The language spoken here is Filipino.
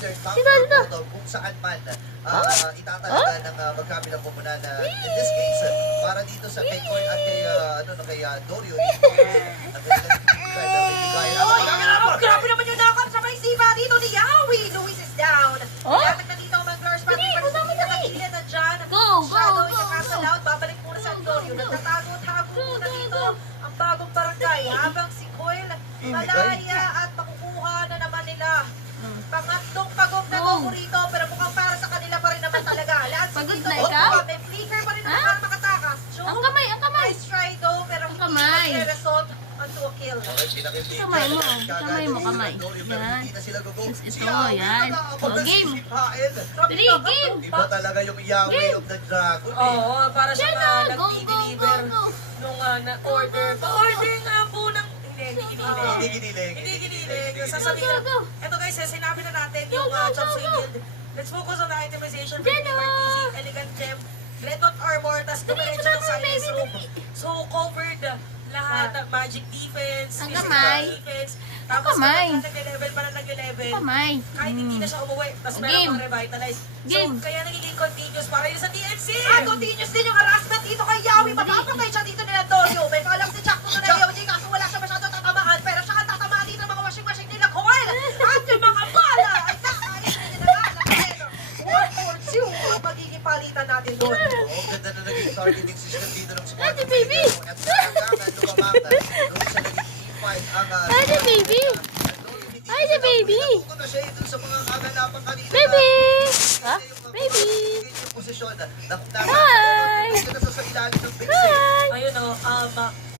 either top or bottom kung saan man itatalaga ng magkabilang komunan in this case para dito sa kay Coy at kay Dorio. Grabe naman yung nakap sa may sipa dito ni Yawi. Luis is down. Lapit na dito ang Manglers. Pati nakagilid na dyan. Shadow is castle out. Babalik muna sa Dorio. Nagtatago-tago muna dito ang bagong barangay. Habang si Coil malaya at makukuha na naman nila. Pangatlong pagong na go rito. Pero mukhang para sa kanila pa rin naman talaga. Lahat sa dito. May flicker pa rin naman para makatakas. Ang kamay, ang kamay. Nice try though. Pero hindi mag-result onto a kill. Kamay mo. Kamay mo, kamay. Yan. Ito, yan. O, game. Game. Iba talaga yung Yahweh of the Dragon. Oo, para siya na Go, go, nag-deliver go, go. nung na-order. Pa-order nga po ng... Hindi Giniling. giniling. Sasabihin na, eto guys, sinabi na natin yung chop build. Let's focus on the itemization. Elegant gem, Glenton Armor, tas dumiretso ng Silence Room. So, covered lahat ng magic defense, Ang physical kamay. defense. Tapos, nag-level pa na nag-level. Kamay. Kahit hindi na siya umuwi, tapos meron Game. pang revitalize. Game. So, kaya nagiging continuous para yun sa TNC. Continuous din yung harassment dito kay Yawi. Mapapatay siya dito nila Dorio. May kalam si Jack na Yawi, kaso wala siya masyado tatamaan. Pero siya ang tatamaan dito ng mga washing machine nila. Coil! At yung mga bala! Ay, nakakayos na nila. 1-4-2 ang magiging palitan natin doon. Oo, ganda na naging targeting system dito ng squad. Ate, baby! At kailangan lumamang doon sa naging teamfight ang Ate, baby! Ay, the baby! Natuto na siya dun sa mga kaganapan kanina. Baby! Ha? Baby! Yung posisyon na Hi! nasa sa ilalim ng base. Hi! Ayun o,